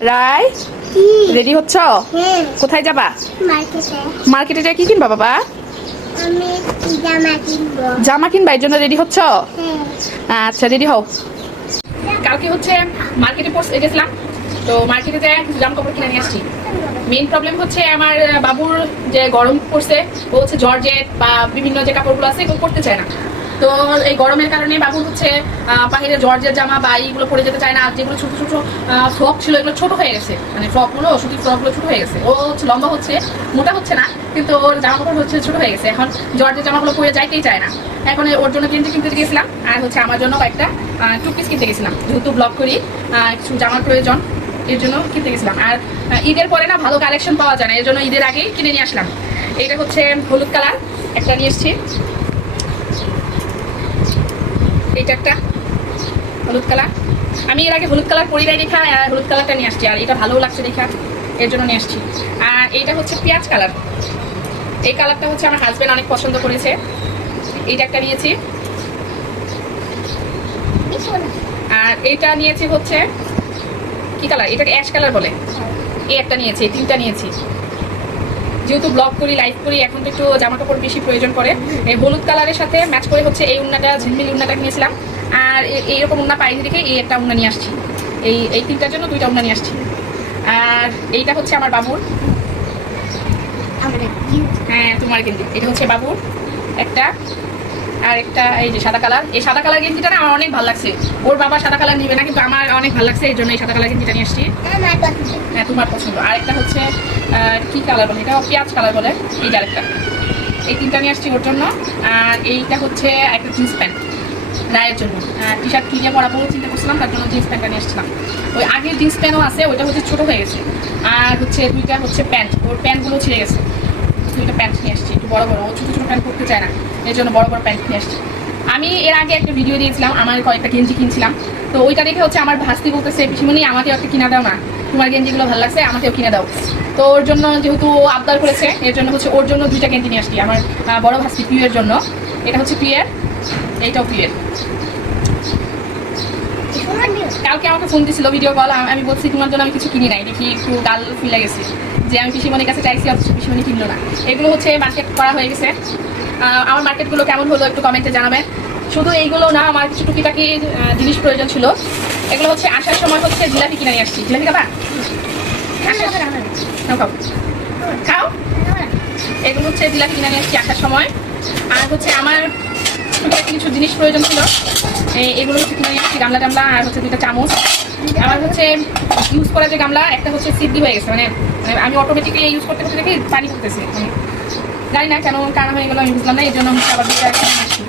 রায় ready হচ্ছ? কোথায় যাবা? মার্কেটে যা কি কিনবা বাবা? আমি জামা কিনবো। জামা কিনবা, এর জন্য রেডি হচ্ছ? আচ্ছা রেডি হও। কালকে হচ্ছে মার্কেটে গেছিলাম, তো মার্কেটে যে জামা কাপড় কিনে নিয়ে আসছি। মেইন প্রবলেম হচ্ছে আমার বাবুর যে গরম পড়ছে, ও হচ্ছে জর্জেট বা বিভিন্ন যে কাপড়গুলো আছে এগুলো পরতে চায় না। তো এই গরমের কারণে বাবু হচ্ছে বাহিরে জর্জের জামা বা এইগুলো পরে যেতে চায় না। আর যেগুলো ছোট ছোট ফ্রক ছিল এগুলো ছোট হয়ে গেছে, মানে ফ্রকগুলো সুতির ফ্রকগুলো ছোট হয়ে গেছে। ও হচ্ছে লম্বা হচ্ছে, মোটা হচ্ছে না, কিন্তু ওর জামা কাপড় হচ্ছে ছোট হয়ে গেছে। এখন জর্জের জামাগুলো পরে যাইতেই চায় না। এখন ওর জন্য কিনতে গেছিলাম, আর হচ্ছে আমার জন্য কয়েকটা টু পিস কিনতে গেছিলাম, যেহেতু ব্লগ করি কিছু জামার প্রয়োজন, এর জন্য কিনতে গেছিলাম। আর ঈদের পরে না ভালো কালেকশন পাওয়া যায় না, এর জন্য ঈদের আগেই কিনে নিয়ে আসলাম। এইটা হচ্ছে হলুদ কালার একটা নিয়ে এসছি, এইটা একটা হলুদ কালার। আমি এর আগে হলুদ কালার পরি নাই দেখা হলুদ কালারটা নিয়ে আসছি, আর এটা ভালোও লাগছে দেখা, এর জন্য নিয়ে আসছি। আর এইটা হচ্ছে পেঁয়াজ কালার, এই কালারটা হচ্ছে আমার হাজবেন্ড অনেক পছন্দ করেছে, এইটা একটা নিয়েছি। আর এইটা নিয়েছি হচ্ছে কি কালার, এটাকে অ্যাশ কালার বলে, এই একটা নিয়েছি, তিনটা নিয়েছি। যেহেতু ব্লগ করি, লাইভ করি, এখন তো একটু জামা কাপড় বেশি প্রয়োজন পড়ে। এই হলুদ কালারের সাথে ম্যাচ করে হচ্ছে এই উন্নাটা, ঝিলমিল উন্নাটা কিনেছিলাম। আর এইরকম উন্না পাইনি দেখে এই একটা উন্না নিয়ে আসছি। এই তিনটার জন্য দুইটা উন্না নিয়ে আসছি। আর এইটা হচ্ছে আমার বাবুর, হ্যাঁ তোমার গেঞ্জি, এটা হচ্ছে বাবুর একটা। আর একটা এই যে সাদা কালার, এই সাদা কালার গেঞ্জিটা না আমার অনেক ভালো লাগছে। ওর বাবা সাদা কালার নিবে না, কিন্তু আমার অনেক ভালো লাগছে, এই জন্য এই সাদা কালার গেঞ্জিটা নিয়ে আসছি। হ্যাঁ তোমার পছন্দ। আর একটা হচ্ছে কি কালার বলে, এটা পেঁয়াজ কালার বলে, এইটা আরেকটা। এই তিনটা নিয়ে আসছি ওর জন্য। আর এইটা হচ্ছে একটা জিন্স প্যান্ট রায়ের জন্য, টি শার্ট কিনে পরাবো চিন্তা করছিলাম, তার জন্য জিন্স প্যান্টটা নিয়ে আসছিলাম। ওই আগের জিন্স প্যান্টও আছে, ওইটা হচ্ছে ছোটো হয়ে গেছে। আর হচ্ছে দুইটা হচ্ছে প্যান্ট, ওর প্যান্টগুলো ছিঁড়ে গেছে, দুইটা প্যান্ট নিয়ে আসছি একটু বড় বড়, ও ছোটো ছোটো প্যান্ট পরতে চায় না, এর জন্য বড় বড় প্যান্ট নিয়ে আসছি। আমি এর আগে একটা ভিডিও দিয়েছিলাম, আমার কয়েকটা গেঞ্জি কিনছিলাম, তো ওইটা দেখে হচ্ছে আমার ভাস্তি বলতেছে, পিসিমণি আমাকেও একটা কিনা দাও না, তোমার গেঞ্জিগুলো ভালো লাগছে, আমাকেও কিনে দাও। তো ওর জন্য যেহেতু আবদার করেছে, এর জন্য হচ্ছে ওর জন্য দুইটা গেঞ্জি নিয়ে আসছি, আমার বড় ভাস্তি পিউয়ের জন্য। এটা হচ্ছে পিউয়ের, এইটাও পিউয়ের। কালকে আমাকে ফোন দিছিল ভিডিও কল, আমি বলছি তোমার জন্য আমি কিছু কিনি নাই, দেখি একটু ডাল ফিলে গেছি যে আমি পিসিমণির কাছে চাইছি, অথচ পিসিমণি কিনলো না। এগুলো হচ্ছে মার্কেট করা হয়ে গেছে। আমার মার্কেটগুলো কেমন হলো একটু কমেন্টে জানাবেন। শুধু এইগুলো না, আমার কিছু টুকিটাকি জিনিস প্রয়োজন ছিল। এগুলো হচ্ছে আসার সময় হচ্ছে জিলাপি কিনে নিয়ে আসছি। জিলাপি খাবা? খাও খাও। এগুলো হচ্ছে জিলাপি কিনে নিয়ে আসছি আসার সময়। আর হচ্ছে আমার টুকিটাকি কিছু জিনিস প্রয়োজন ছিল, এগুলো হচ্ছে কিনে নিয়ে আসছি, গামলা টামলা, আর হচ্ছে দুইটা চামচ। আমার হচ্ছে ইউজ করা যে গামলা, একটা হচ্ছে সিদ্ধি হয়ে গেছে, মানে আমি অটোমেটিকলি ইউজ করতে করতে দেখি পানি পড়তেছে, জানি না কেন কারণ হয়ে গেলো, আমি বুঝলাম না, এই জন্য হচ্ছে আবার দুইটা কিনে নিয়ে আসছি।